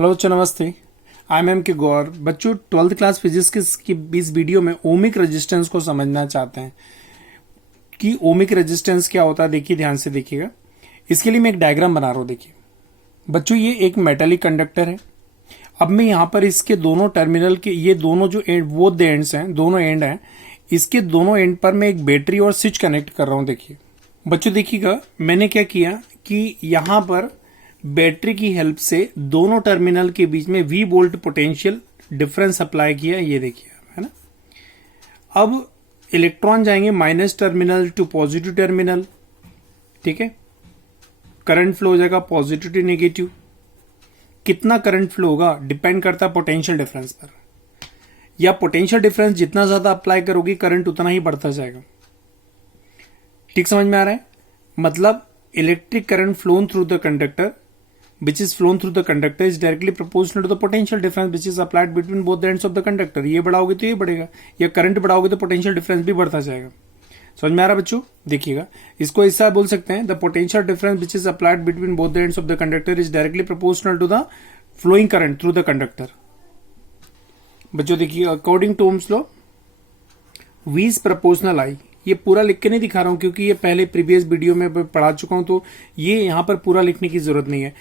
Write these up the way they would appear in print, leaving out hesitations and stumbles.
Hello बच्चों, नमस्ते। I am के गौर। बच्चों, 12th क्लास फिजिक्स की इस वीडियो में ओमिक रेजिस्टेंस को समझना चाहते हैं कि ओमिक रेजिस्टेंस क्या होता है। देखिए, ध्यान से देखिएगा। इसके लिए मैं एक डायग्राम बना रहा हूं। देखिए बच्चों, ये एक मेटालिक कंडक्टर है। अब मैं यहां पर इसके दोनों टर्मिनल के ये दोनों जो एंड वो एंड्स हैं, दोनों एंड हैं, इसके दोनों एंड पर मैं एक बैटरी और स्विच कनेक्ट कर रहा हूं। देखिए बच्चों, देखिएगा मैंने क्या किया कि यहां पर बैटरी की हेल्प से दोनों टर्मिनल के बीच में V volt potential difference apply किया। ये देखिए, है ना। अब इलेक्ट्रॉन जाएंगे minus terminal to positive terminal, ठीक है। करंट फ्लो हो जाएगा पॉजिटिव टू नेगेटिव। कितना करंट फ्लो होगा डिपेंड करता है पोटेंशियल डिफरेंस पर, या पोटेंशियल डिफरेंस जितना ज्यादा अप्लाई करोगे करंट उतना ही बढ़ता जाएगा। ठीक समझ में आ रहा है? मतलब electric current phloem through the conductor which is flown through the conductor is directly proportional to the potential difference which is applied between both the ends of the conductor। ये बढ़ाओगे तो ये बढ़ेगा, या करंट बढ़ाओगे तो पोटेंशियल डिफरेंस भी बढ़ता जाएगा। समझ में आ रहा बच्चों? देखिएगा, इसको ऐसा बोल सकते हैं, the potential difference which is applied between both the ends of the conductor is directly proportional to the flowing current through the conductor। बच्चों देखिए, according to Ohm's law V is proportional I। ये पूरा लिख के नहीं दिखा रहा हूं क्योंकि ये पहले प्रीवियस वीडियो में पढ़ा चुका हूं, तो ये यहां पर पूरा लिखने की जरूरत नहीं है,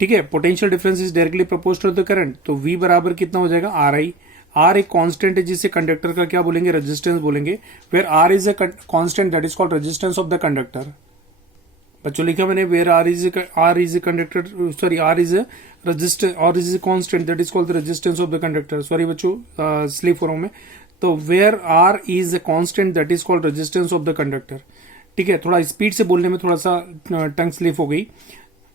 ठीक है। Potential difference is directly proportional to the current, तो V बराबर कितना हो जाएगा आर आई। आर एक कांस्टेंट है जिसे कंडक्टर का क्या बोलेंगे, रेजिस्टेंस बोलेंगे। Where are is a constant that is called resistance of the conductor. बच्चों लिखा मैंने, where are is a conductor, sorry R is a resistance R is a constant that is called the resistance of the conductor. Sorry बच्चों, slip हो रहा हूं मैं। तो where are is a constant that is called resistance of the conductor, ठीक है। थोड़ा speed से बोलने में थोड़ा सा टंग स्लिप हो गई,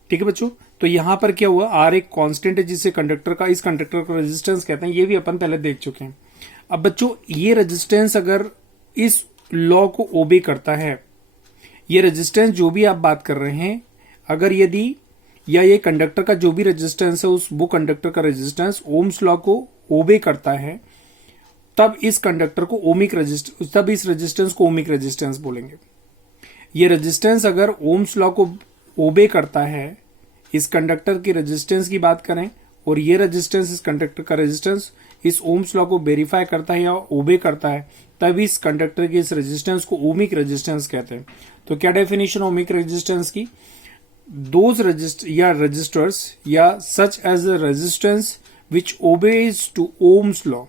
ठीक है बच्चों। तो यहां पर क्या हुआ, आर एक कांस्टेंट है जिससे कंडक्टर का, इस कंडक्टर का रेजिस्टेंस कहते हैं। ये भी अपन पहले देख चुके हैं। अब बच्चों, ये रेजिस्टेंस अगर इस लॉ को ओबे करता है, ये रेजिस्टेंस जो भी आप बात कर रहे हैं, अगर यदि या ये कंडक्टर का जो भी रेजिस्टेंस है वो कंडक्टर का रेजिस्टेंस ओम्स लॉ को ओबे करता है, तब इस कंडक्टर को ओमिक रेजिस्टेंस, तब इस रेजिस्टेंस को ओमिक रेजिस्टेंस बोलेंगे। ये रेजिस्टेंस अगर ओम्स लॉ को ओबे करता है, इस कंडक्टर की रेजिस्टेंस की बात करें, और ये रेजिस्टेंस, इस कंडक्टर का रेजिस्टेंस इस ओम्स लॉ को वेरीफाई करता है या ओबे करता है, तब इस कंडक्टर की इस रेजिस्टेंस को ओमिक रेजिस्टेंस कहते हैं। तो क्या डेफिनेशन ओमिक रेजिस्टेंस की, those resistors or such as a resistance which obeys to Ohm's law,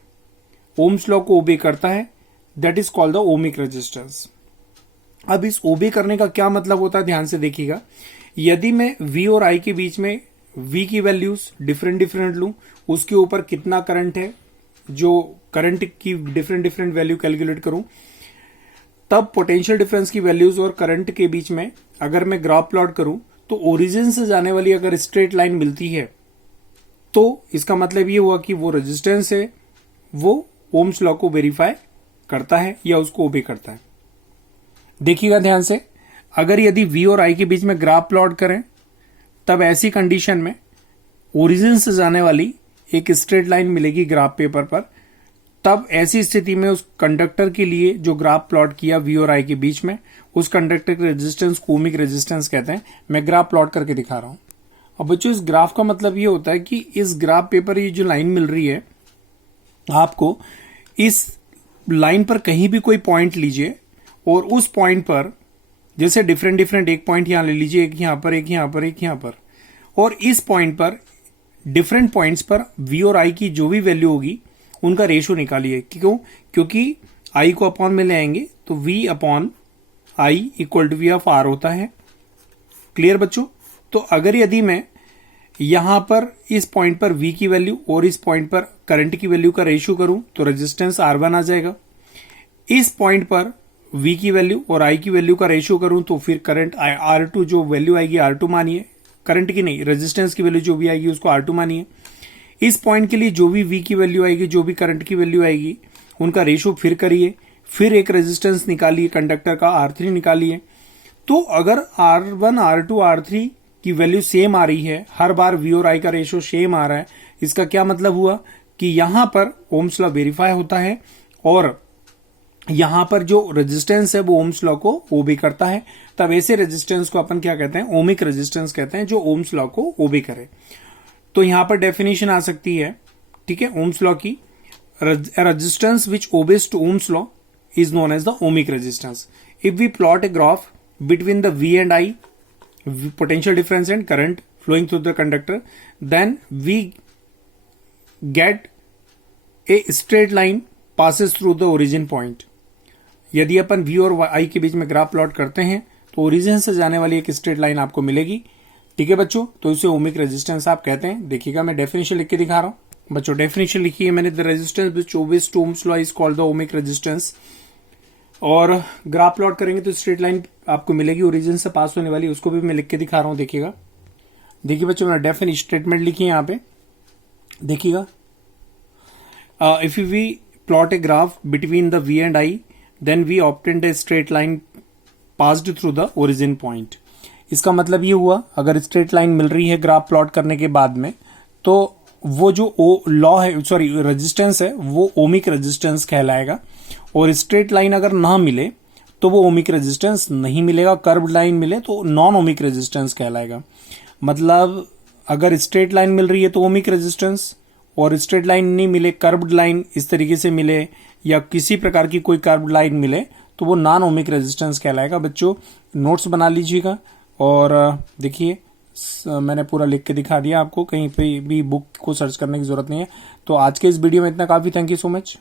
Ohm's law को ओबे करता है, that is called the ohmic resistance. अब इस ओबे करने का क्या मतलब होता है, ध्यान से देखिएगा। यदि मैं V और I के बीच में V की वैल्यूज डिफरेंट लूं, उसके ऊपर कितना करंट है, जो करंट की डिफरेंट वैल्यू कैलकुलेट करूं, तब पोटेंशियल डिफरेंस की वैल्यूज और करंट के बीच में अगर मैं ग्राफ प्लॉट करूं, तो ओरिजिन से जाने वाली अगर स्ट्रेट लाइन मिलती है, तो इसका मतलब ये हुआ कि वो रेजिस्टेंस है, वो ओम्स लॉ को वेरीफाई करता है या उसको ओबे करता है। देखिएगा ध्यान से, अगर यदि V और I के बीच में ग्राफ प्लॉट करें, तब ऐसी कंडीशन में ओरिजिन से जाने वाली एक स्ट्रेट लाइन मिलेगी ग्राफ पेपर पर। तब ऐसी स्थिति में उस कंडक्टर के लिए जो ग्राफ प्लॉट किया V और I के बीच में, उस कंडक्टर के रेजिस्टेंस को ओमिक रेजिस्टेंस कहते हैं। मैं ग्राफ प्लॉट करके दिखा रहा हूं। अब बच्चों, इस ग्राफ का मतलब ये होता है कि इस ग्राफ पेपर ये जो लाइन मिल रही है आपको, इस लाइन पर कहीं भी कोई पॉइंट लीजिए, और उस पॉइंट पर जैसे डिफरेंट एक पॉइंट यहां ले लीजिए, एक यहां पर, एक यहां पर, एक यहां पर, और इस पॉइंट पर डिफरेंट पॉइंट्स पर V और I की जो भी वैल्यू होगी उनका रेशियो निकालिए। क्यों? क्योंकि I को अपॉन में ले आएंगे तो V upon I equal to V of R होता है। क्लियर बच्चों? तो अगर यदि मैं यहां पर इस पॉइंट पर V की वैल्यू और इस पॉइंट पर करंट की वैल्यू का रेशियो करूं, तो रेजिस्टेंस R1 आ जाएगा। इस पॉइंट पर V की वैल्यू और I की वैल्यू का रेशियो करूं, तो फिर करंट R2 जो वैल्यू आएगी R2 मानिए, करंट की नहीं, रेजिस्टेंस की वैल्यू जो भी आएगी उसको R2 मानिए। इस पॉइंट के लिए जो भी V की वैल्यू आएगी, जो भी करंट की वैल्यू आएगी, उनका रेशियो फिर करिए, फिर एक रेजिस्टेंस निकालिए कंडक्टर का R3 निकालिए। तो अगर R1, R2, R3 की वैल्यू सेम आ रही है, हर बार V और I का रेशियो सेम आ रहा है, इसका क्या मतलब हुआ कि यहां पर ओम्स लॉ वेरीफाई होता है, और यहां पर जो रेजिस्टेंस है वो ओम्स लॉ को ओबे करता है। तब ऐसे रेजिस्टेंस को अपन क्या कहते हैं, ओमिक रेजिस्टेंस कहते हैं, जो ओम्स लॉ को ओबे करे। तो यहां पर डेफिनेशन आ सकती है, ठीक है, ओम्स लॉ की, resistance which obeys to Ohm's law is known as the ohmic resistance. If we plot a graph between the V and I, potential difference and current flowing through the conductor, then we get a straight line passes through the origin point. यदि अपन V और I के बीच में graph plot करते हैं तो origin से जाने वाली एक स्ट्रेट लाइन आपको मिलेगी, ठीक है बच्चों। तो इसे ओमिक रेजिस्टेंस आप कहते हैं। देखिएगा मैं डेफिनेशन लिख के दिखा रहा हूं बच्चों, डेफिनेशन लिखी है मैंने, the resistance which obeys to Ohm's law is called the ohmic resistance. और ग्राफ प्लॉट करेंगे तो स्ट्रेट लाइन आपको मिलेगी ओरिजिन से पास होने वाली, उसको भी मैं लिख के दिखा रहा हूं। देखिएगा, देखिए बच्चों मैंने डेफिनेट स्टेटमेंट लिखी है यहां पे, देखिएगा, if we plot a graph between the V and I then we obtained a straight line passed through the origin point. इसका मतलब ये हुआ, अगर स्ट्रेट लाइन मिल रही है ग्राफ प्लॉट करने के बाद में, तो वो जो लॉ है, सॉरी रेजिस्टेंस है, वो ओमिक रेजिस्टेंस कहलाएगा। और स्ट्रेट लाइन अगर ना मिले तो वो ओमिक रेजिस्टेंस नहीं मिलेगा, कर्व्ड लाइन मिले तो नॉन ओमिक रेजिस्टेंस कहलाएगा। मतलब अगर स्ट्रेट लाइन मिल रही है तो ओमिक रेजिस्टेंस, और स्ट्रेट लाइन नहीं मिले, कर्व्ड लाइन इस तरीके से मिले या किसी प्रकार की कोई कर्व्ड लाइन मिले तो वो नॉन ओमिक रेजिस्टेंस कहलाएगा। बच्चों नोट्स बना लीजिएगा। और देखिए मैंने पूरा लिख के दिखा दिया आपको, कहीं पे भी बुक को सर्च करने की जरूरत नहीं है। तो आज के इस वीडियो में इतना काफी, थैंक यू सो मच।